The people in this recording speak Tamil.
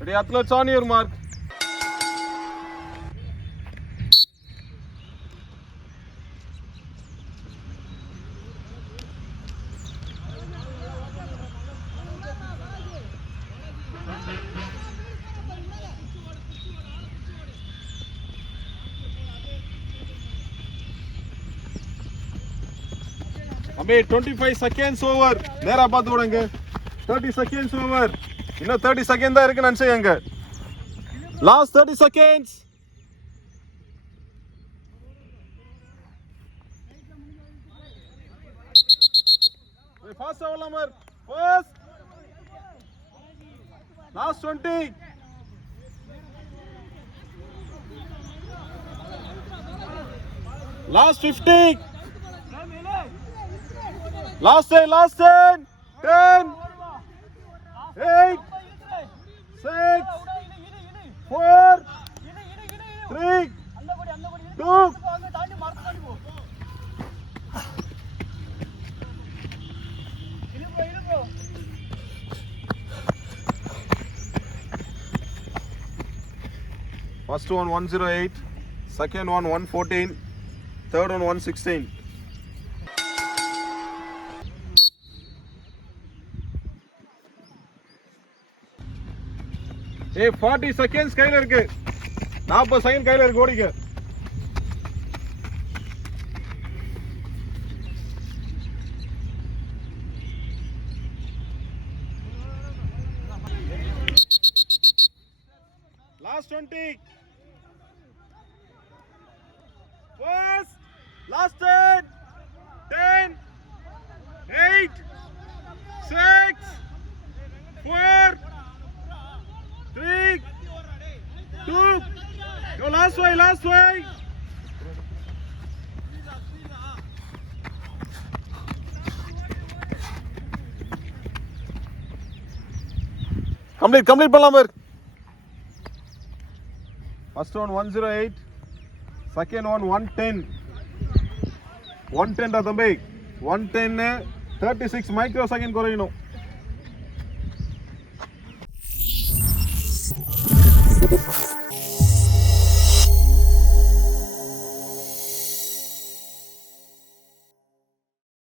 Ready, athletes on your mark. Abhi 25 seconds over. நேரா பார்த்து ஓடுங்க. 30 seconds over. இன்னும் 30 seconds தான் இருக்கு நினைச்சேங்க. Last 30 seconds. Fast Alamar. Fast. Last 20. Last 50. Last 10, 10, 8, 6, 4, 3, 2. First one 108, second one 114, third one 116. Hey, 40 seconds கையில இருக்கு. 40 செகண்ட் கையில இருக்கு, ஓடிங்க. Last 20. First, last 10, 10, 8, 6, 4, 3, 2. Go last way, last way. Complete பண்ணலாம் பாரு. First one 108, second one 110. 110 தம்பி. 110 36 microsecond குறையணும்.